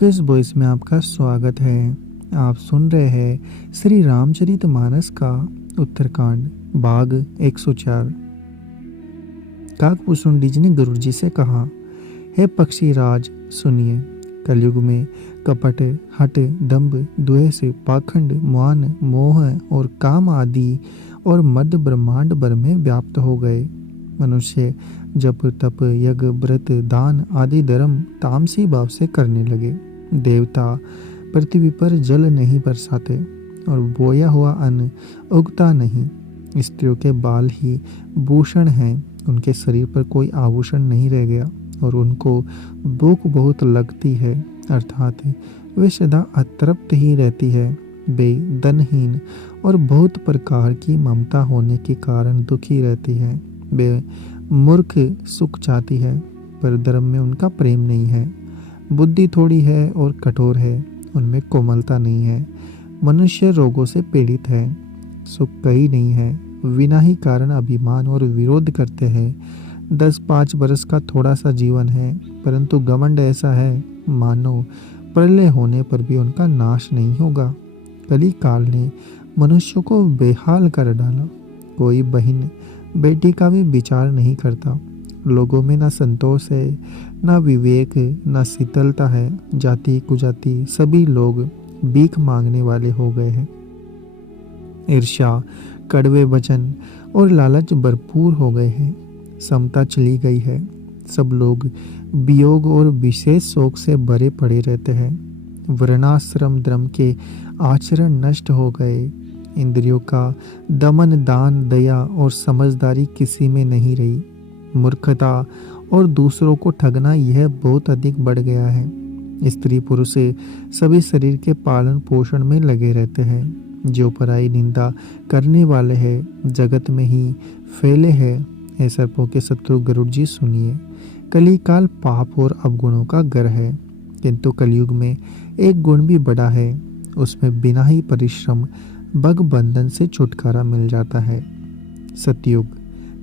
Lokesh boys में आपका स्वागत है। आप सुन रहे हैं श्री रामचरितमानस का उत्तरकांड भाग 104। काकभूषुंडी जी ने गुरु जी से कहा, हे पक्षी राज सुनिए, कलयुग में कपट, हट, दंभ, द्वेष, पाखंड, मान, मोह और काम आदि और मद ब्रह्मांड भर में व्याप्त हो गए। मनुष्य जप, तप, यज्ञ, व्रत, दान आदि धर्म तामसी भाव से करने लगे। देवता पृथ्वी पर जल नहीं बरसाते और बोया हुआ अन्न उगता नहीं। स्त्रियों के बाल ही भूषण हैं, उनके शरीर पर कोई आभूषण नहीं रह गया और उनको भूख बहुत लगती है, अर्थात वे सदा अतृप्त ही रहती है। वे धनहीन और बहुत प्रकार की ममता होने के कारण दुखी रहती है। वे मूर्ख सुख चाहती है, पर धर्म में उनका प्रेम नहीं है। बुद्धि थोड़ी है और कठोर है, उनमें कोमलता नहीं है। मनुष्य रोगों से पीड़ित है, सुख कहीं नहीं है। बिना ही कारण अभिमान और विरोध करते हैं। 10-5 वर्ष का थोड़ा सा जीवन है, परंतु घमंड ऐसा है मानो प्रलय होने पर भी उनका नाश नहीं होगा। कली काल ने मनुष्य को बेहाल कर डाला। कोई बहन बेटी का भी विचार नहीं करता। लोगों में ना संतोष है, ना विवेक, ना शीतलता है। जाति कुजाति सभी लोग भीख मांगने वाले हो गए हैं। ईर्ष्या, कड़वे वचन और लालच भरपूर हो गए हैं। समता चली गई है। सब लोग वियोग और विशेष शोक से भरे पड़े रहते हैं। वर्णाश्रम धर्म के आचरण नष्ट हो गए। इंद्रियों का दमन, दान, दया और समझदारी किसी में नहीं रही। मूर्खता और दूसरों को ठगना यह बहुत अधिक बढ़ गया है। स्त्री पुरुष सभी शरीर के पालन पोषण में लगे रहते हैं। जो पराई निंदा करने वाले हैं जगत में ही फैले हैं। हे सर्पों के शत्रु गरुड़ जी सुनिए, कली काल पाप और अवगुणों का घर है, किंतु कलयुग में एक गुण भी बड़ा है। उसमें बिना ही परिश्रम भग बंधन से छुटकारा मिल जाता है। सतयुग,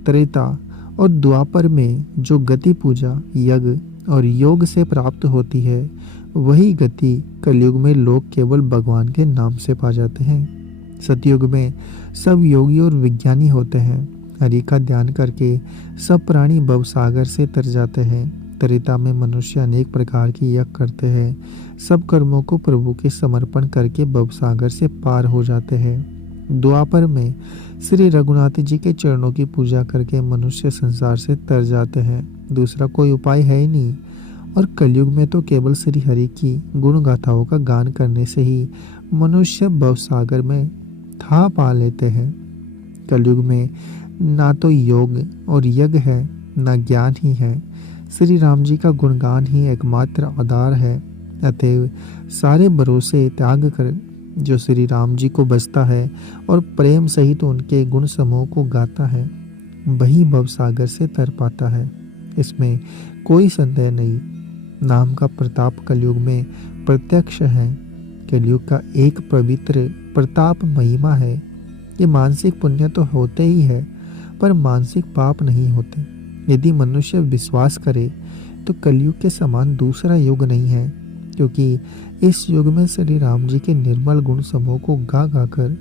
त्रेता और द्वापर में जो गति पूजा, यज्ञ और योग से प्राप्त होती है, वही गति कलयुग में लोग केवल भगवान के नाम से पा जाते हैं। सतयुग में सब योगी और विज्ञानी होते हैं। हरि का ध्यान करके सब प्राणी भवसागर से तर जाते हैं। त्रेता में मनुष्य अनेक प्रकार की यज्ञ करते हैं। सब कर्मों को प्रभु के समर्पण करके भवसागर से पार हो जाते हैं। द्वापर में श्री रघुनाथ जी के चरणों की पूजा करके मनुष्य संसार से तर जाते हैं। दूसरा कोई उपाय है ही नहीं। और कलयुग में तो केवल श्री हरि की गुण गाथाओं का गान करने से ही मनुष्य भवसागर में था पा लेते हैं। कलयुग में ना तो योग और यज्ञ है, ना ज्ञान ही है। श्री राम जी का गुणगान ही एकमात्र आधार है। अतएव सारे भरोसे त्याग कर जो श्री राम जी को बसता है और प्रेम सहित उनके गुण समूह को गाता है, वही भवसागर से तर पाता है। इसमें कोई संदेह नहीं। नाम का प्रताप कलयुग में प्रत्यक्ष है। कलयुग का एक पवित्र प्रताप महिमा है। ये मानसिक पुण्य तो होते ही है, पर मानसिक पाप नहीं होते। यदि मनुष्य विश्वास करे तो कलयुग के समान दूसरा युग नहीं है, क्योंकि इस युग में श्री राम जी के निर्मल गुण समूह को गा गा कर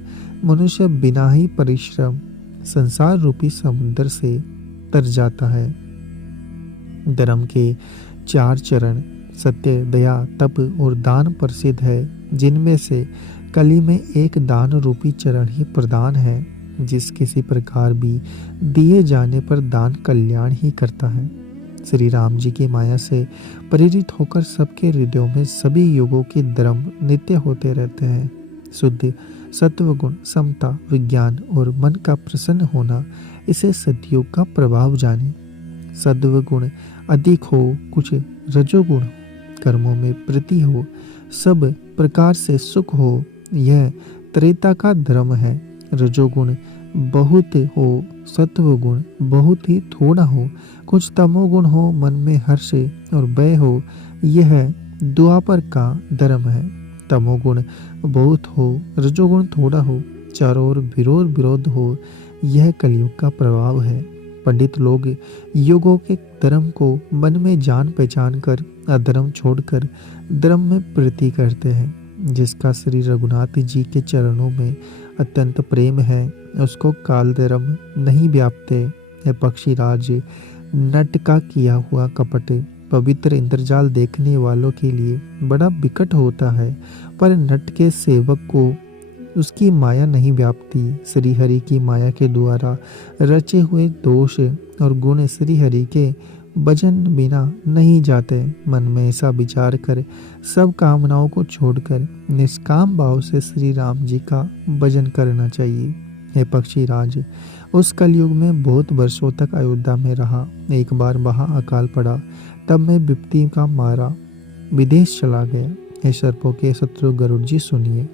मनुष्य बिना ही परिश्रम संसार रूपी समुद्र से तर जाता है। धर्म के 4 चरण सत्य, दया, तप और दान प्रसिद्ध है, जिनमें से कली में एक दान रूपी चरण ही प्रधान है। जिस किसी प्रकार भी दिए जाने पर दान कल्याण ही करता है। श्री राम जी की माया से प्रेरित होकर सबके हृदयों में सभी युगों के धर्म नित्य होते रहते हैं। शुद्ध सत्वगुण, समता, विज्ञान और मन का प्रसन्न होना, इसे सतयुग का प्रभाव जाने। सत्वगुण अधिक हो, कुछ रजोगुण हो, कर्मों में प्रीति हो, सब प्रकार से सुख हो, यह त्रेता का धर्म है। रजोगुण बहुत हो, सत्वगुण बहुत ही थोड़ा हो, कुछ तमोगुण हो, मन में हर्ष और भय हो, यह द्वापर का धर्म है। तमोगुण बहुत हो, रजोगुण थोड़ा हो, चारों ओर विरोध हो, यह कलयुग का प्रभाव है। पंडित लोग युगों के धर्म को मन में जान पहचान कर अधर्म छोड़कर धर्म में प्रीति करते हैं। जिसका श्री रघुनाथ जी के चरणों में अत्यंत प्रेम है, उसको काल धर्म नहीं व्यापते। है पक्षीराज, नट का किया हुआ कपट पवित्र इंद्रजाल देखने वालों के लिए बड़ा विकट होता है, पर नट के सेवक को उसकी माया नहीं व्यापती। श्री हरि की माया के द्वारा रचे हुए दोष और गुण श्री हरि के भजन बिना नहीं जाते। मन में ऐसा विचार कर सब कामनाओं को छोड़कर निष्काम भाव से श्री राम जी का भजन करना चाहिए। हे पक्षीराज, उस कलयुग में बहुत वर्षों तक अयोध्या में रहा। एक बार वहाँ अकाल पड़ा, तब मैं विपत्ति का मारा विदेश चला गया। हे सर्पों के शत्रु गरुड़ जी सुनिए,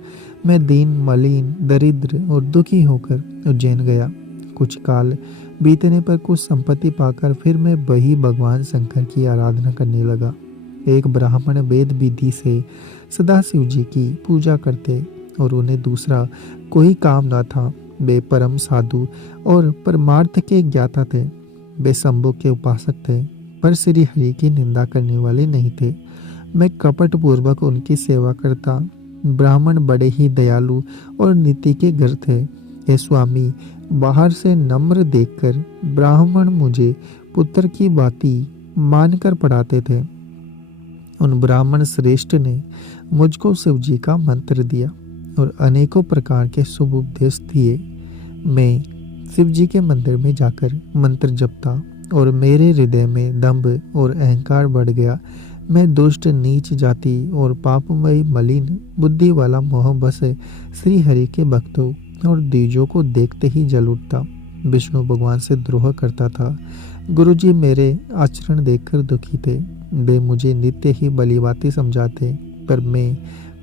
मैं दीन, मलिन, दरिद्र और दुखी होकर उज्जैन गया। कुछ काल बीतने पर कुछ संपत्ति पाकर फिर मैं वही भगवान शंकर की आराधना करने लगा। एक ब्राह्मण वेद विधि से सदा शिव जी की पूजा करते और उन्हें दूसरा कोई काम न था। वे परम साधु और परमार्थ के ज्ञाता थे। वे शंभु के उपासक थे, पर श्री हरि की निंदा करने वाले नहीं थे। मैं कपट पूर्वक उनकी सेवा करता। ब्राह्मण बड़े ही दयालु और नीति के घर थे। हे स्वामी, बाहर से नम्र देखकर ब्राह्मण मुझे पुत्र की भांति मानकर पढ़ाते थे। उन ब्राह्मण श्रेष्ठ ने मुझको शिव जी का मंत्र दिया और अनेकों प्रकार के शुभ उपदेश दिए। मैं शिव जी के मंदिर में जाकर मंत्र जपता और मेरे हृदय में दंभ और अहंकार बढ़ गया। मैं दुष्ट, नीच जाति और पापमयी मलिन बुद्धि वाला मोह बस श्री हरि के भक्तों और द्विजों को देखते ही जल उठता। विष्णु भगवान से द्रोह करता था। गुरुजी मेरे आचरण देखकर दुखी थे। वे मुझे नित्य ही भलीभांति समझाते, पर मैं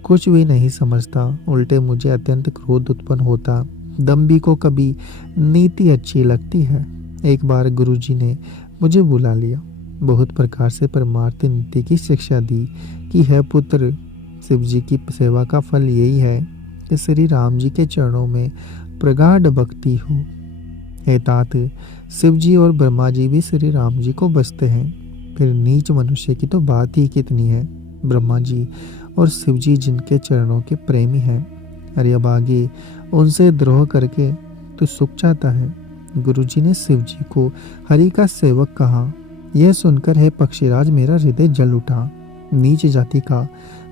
कुछ भी नहीं समझता। उल्टे मुझे अत्यंत क्रोध उत्पन्न होता। दम्भी को कभी नीति अच्छी लगती है। एक बार गुरुजी ने मुझे बुला लिया, बहुत प्रकार से परमार्थ नीति की शिक्षा दी कि है पुत्र, शिव जी की सेवा का फल यही है कि श्री राम जी के चरणों में प्रगाढ़ भक्ति हो। हे तात, शिव जी और ब्रह्मा जी भी श्री राम जी को बसते हैं, फिर नीच मनुष्य की तो बात ही कितनी है। ब्रह्मा जी और शिव जी जिनके चरणों के प्रेमी हैं, अरे अभागे, उनसे द्रोह करके तो सुख चाहता है। गुरुजी ने शिव जी को हरि का सेवक कहा। यह सुनकर है पक्षीराज, मेरा हृदय जल उठा। नीच जाति का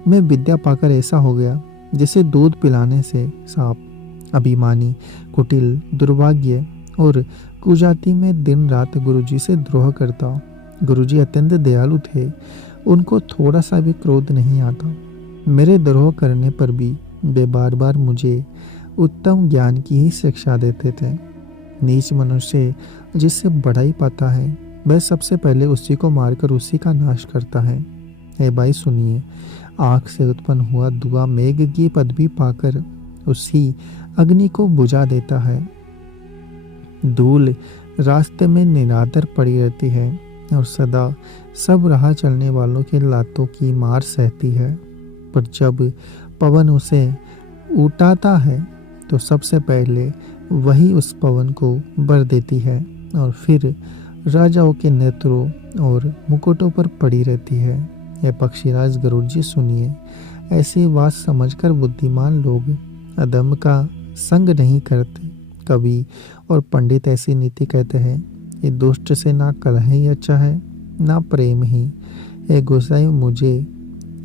मैं विद्या पाकर ऐसा हो गया जैसे दूध पिलाने से सांप। अभिमानी, कुटिल, दुर्भाग्य और कुजाति में दिन रात गुरुजी से द्रोह करता। गुरुजी अत्यंत दयालु थे, उनको थोड़ा सा भी क्रोध नहीं आता। मेरे द्रोह करने पर भी वे बार बार मुझे उत्तम ज्ञान की ही शिक्षा देते थे। नीच मनुष्य जिससे बढ़ाई पाता है, वह सबसे पहले उसी को मारकर उसी का नाश करता है। हे भाई सुनिए, आँख से उत्पन्न हुआ धुआं मेघ की पदवी पाकर उसी अग्नि को बुझा देता है। धूल रास्ते में निरादर पड़ी रहती है और सदा सब राह चलने वालों के लातों की मार सहती है, पर जब पवन उसे उठाता है तो सबसे पहले वही उस पवन को भर देती है और फिर राजाओं के नेत्रों और मुकुटों पर पड़ी रहती है। यह पक्षीराज गरुड़ जी सुनिए, ऐसी बात समझकर बुद्धिमान लोग अधम का संग नहीं करते। कवि और पंडित ऐसी नीति कहते हैं, ये दुष्ट से ना कलह ही अच्छा है, ना प्रेम ही। ये गोसाई, मुझे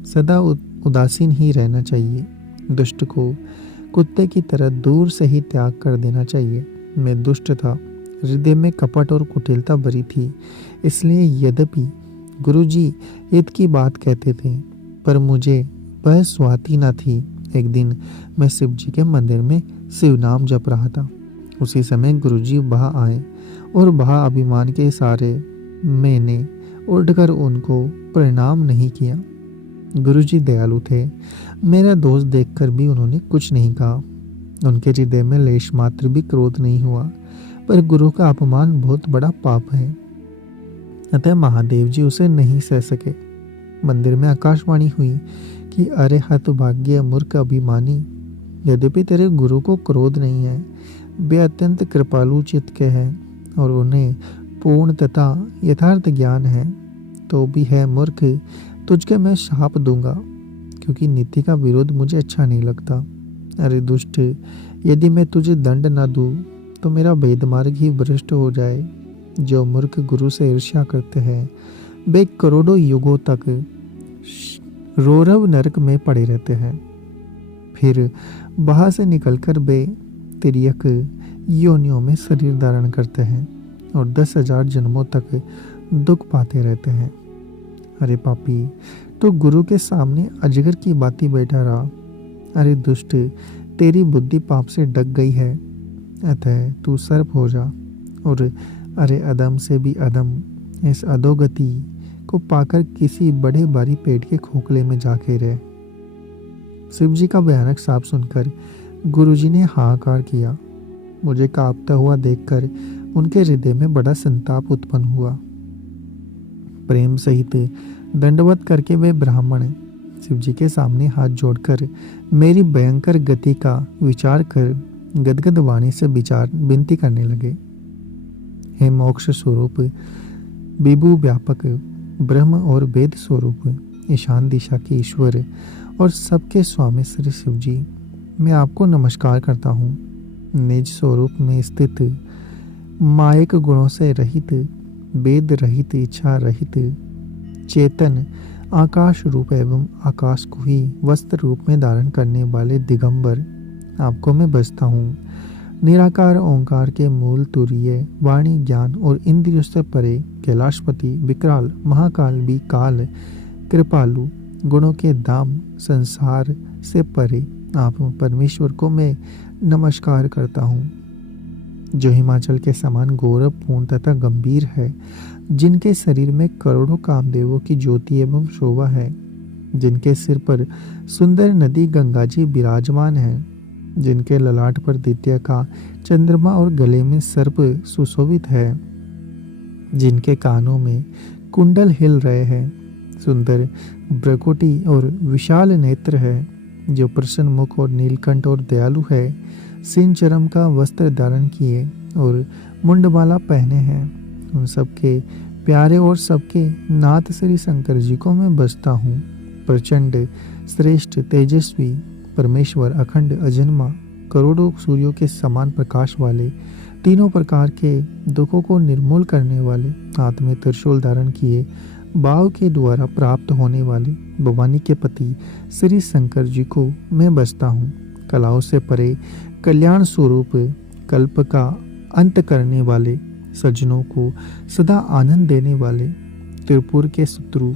सदा उदासीन ही रहना चाहिए। दुष्ट को कुत्ते की तरह दूर से ही त्याग कर देना चाहिए। मैं दुष्ट था, हृदय में कपट और कुटिलता भरी थी, इसलिए यद्यपि गुरुजी हित की बात कहते थे, पर मुझे वह स्वाति न थी। एक दिन मैं शिव जी के मंदिर में शिव नाम जप रहा था। उसी समय गुरुजी वहां आए और वहां अभिमान के इशारे मैंने उठकर उनको प्रणाम नहीं किया। गुरुजी दयालु थे, मेरा दोष देखकर भी उन्होंने कुछ नहीं कहा। उनके हृदय में लेश मात्र भी क्रोध नहीं हुआ, पर गुरु का अपमान बहुत बड़ा पाप है, अतः महादेव जी उसे नहीं सह सके। मंदिर में आकाशवाणी हुई कि अरे हतभाग्य, मूर्ख, अभिमानी, यद्यपि तेरे गुरु को क्रोध नहीं है, वे अत्यंत कृपालु चित्त के हैं और उन्हें पूर्ण तथा यथार्थ ज्ञान है, तो भी है मूर्ख, तुझके मैं शाप दूंगा, क्योंकि नीति का विरोध मुझे अच्छा नहीं लगता। अरे दुष्ट, यदि मैं तुझे दंड न दूं तो मेरा वेद मार्ग ही भ्रष्ट हो जाए। जो मूर्ख गुरु से ईर्ष्या करते हैं वे करोड़ों युगों तक रौरव नरक में पड़े रहते हैं। फिर वहां से निकलकर वे तिर्यक योनियों में शरीर धारण करते हैं और 10,000 जन्मों तक दुख पाते रहते हैं। अरे पापी, तो गुरु के सामने अजगर की भांति बैठा रहा। अरे दुष्ट, तेरी बुद्धि पाप से ढक गई है, अतः तू सर्प हो जा। और अरे अदम से भी अदम, इस अधोगति को पाकर किसी बड़े भारी पेट के खोखले में जाके रहे। शिव जी का भयानक शाप सुनकर गुरुजी ने हाहाकार किया। मुझे कांपता हुआ देखकर उनके हृदय में बड़ा संताप उत्पन्न हुआ। प्रेम सहित दंडवत करके वे ब्राह्मण शिव जी के सामने हाथ जोड़कर मेरी भयंकर गति का विचार कर गदगद वाणी से विनती करने लगे। हे मोक्ष स्वरूप, विभु व्यापक, ब्रह्म और वेद स्वरूप, ईशान दिशा के ईश्वर और सबके स्वामी श्री शिव जी, मैं आपको नमस्कार करता हूँ। निज स्वरूप में स्थित, मायक गुणों से रहित, वेद रहित, इच्छा रहित, चेतन, आकाश रूप एवं आकाश को ही वस्त्र रूप में धारण करने वाले दिगंबर, आपको मैं बसता हूँ। निराकार ओंकार के मूल तुरीय, वाणी, ज्ञान और इंद्रियों से परे, कैलाशपति, विकराल, महाकाल भी काल, कृपालु, गुणों के धाम, संसार से परे आप परमेश्वर को मैं नमस्कार करता हूँ, जो हिमाचल के समान गौरवपूर्ण तथा गंभीर है, जिनके शरीर में करोड़ों कामदेवों की ज्योति एवं शोभा है, जिनके सिर पर सुंदर नदी गंगा जी विराजमान है, जिनके ललाट पर द्वितीय का चंद्रमा और गले में सर्प सुशोभित है, जिनके कानों में कुंडल हिल रहे हैं, सुंदर भ्रकुटी और विशाल नेत्र है, जो प्रसन्न मुख और नीलकंठ और दयालु है, सिंह चरम का वस्त्र धारण किए और मुंडमाला पहने हैं, उन सबके प्यारे और सबके नाथ श्री शंकर जी को मैं बसता हूँ। प्रचंड, श्रेष्ठ, तेजस्वी परमेश्वर, अखंड, अजन्मा, करोड़ों सूर्यों के समान प्रकाश वाले, तीनों प्रकार के दुखों को निर्मूल करने वाले, हाथ में त्रिशूल धारण किए, बाव के द्वारा प्राप्त होने वाले भवानी के पति श्री शंकर जी को मैं बसता हूँ। कलाओं से परे कल्याण स्वरूप, कल्प का अंत करने वाले, सज्जनों को सदा आनंद देने वाले, त्रिपुर के शत्रु,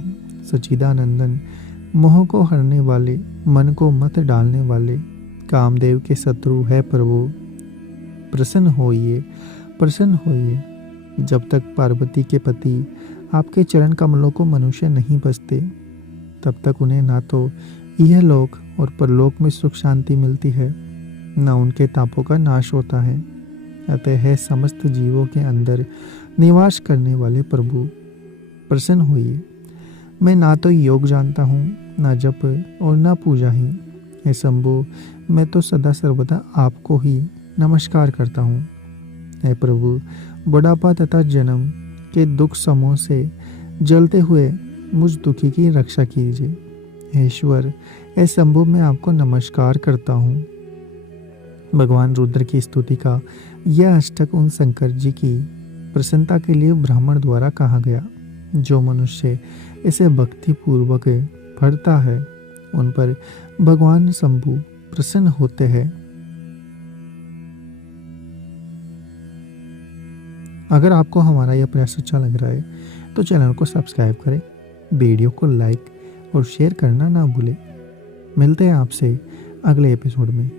सच्चिदानंदन, मोह को हरने वाले, मन को मत डालने वाले, कामदेव के शत्रु है प्रभु, प्रसन्न होइए, प्रसन्न होइए। जब तक पार्वती के पति आपके चरण कमलों को मनुष्य नहीं बसते, तब तक उन्हें ना तो यह लोक और परलोक में सुख शांति मिलती है, न उनके तापों का नाश होता है। अतः है समस्त जीवों के अंदर निवास करने वाले प्रभु, प्रसन्न होइए। मैं ना तो योग जानता हूँ, ना जप और ना पूजा ही। हे शंभु, मैं तो सदा सर्वदा आपको ही नमस्कार करता हूँ। हे प्रभु, बुढ़ापा तथा जन्म के दुख समूह से जलते हुए मुझ दुखी की रक्षा कीजिए। हे ईश्वर, हे शंभु, मैं आपको नमस्कार करता हूँ। भगवान रुद्र की स्तुति का यह अष्टक उन शंकर जी की प्रसन्नता के लिए ब्राह्मण द्वारा कहा गया। जो मनुष्य इसे भक्ति पूर्वक पढ़ता है, उन पर भगवान शंभु प्रसन्न होते हैं। अगर आपको हमारा यह प्रयास अच्छा लग रहा है तो चैनल को सब्सक्राइब करें, वीडियो को लाइक और शेयर करना ना भूलें। मिलते हैं आपसे अगले एपिसोड में।